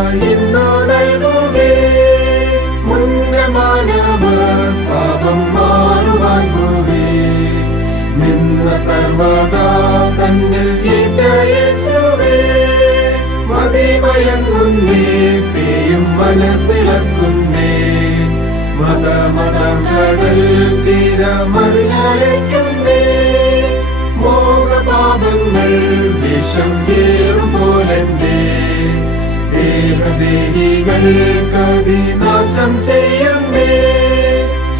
ഞാൻ ഇന്നു നൽകുകേ. മുന്നമാനവർ പാപം മാറുവാൻ പോവേ. നിന്ന സർവദാ തന്നിൽ ഏറ്റ യേശുവേ. മതിമയങ്ങുന്നേ, പേയും മനസ്സിളക്കുന്നേ. മതമതം കടൽ തീരമറിഞ്ഞാലയ്ക്കുന്നേ. മോഹപാപങ്ങൾ വിഷം ഏറും പോലെന്നെ. ദേഹദേഹികൾ കതിനാശം ചെയ്യുന്നേ.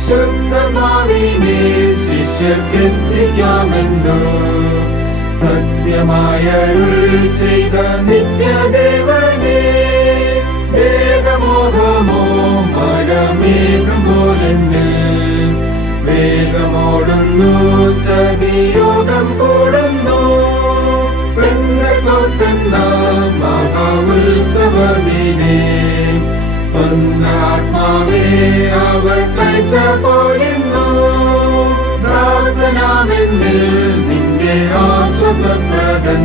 ശുദ്ധമാവിനെ ശിഷ്യർക്കെത്തിക്കാമെന്നോ സത്യമായരുൾ ചെയ്ത നിത്യദേവനെ. ദേഹമോഹമോ മഴമേഘം പോലെന്നിൽ വേഗമോടുന്നു, ചതിയോഗം കൂടുന്നു. പെന്തക്കോസ്തെന്ന മഹാഉത്സവദിനെ സ്വന്താത്മാവേ അവർ തയ്ച്ച പോരുന്നു. ദാസനാമെന്നിൽ നിന്റെ ആശ്വാസപ്രദൻ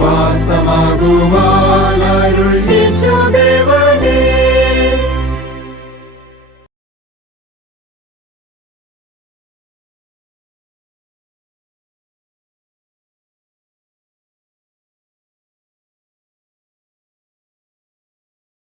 വാസമാകുവാൻ അരുൾ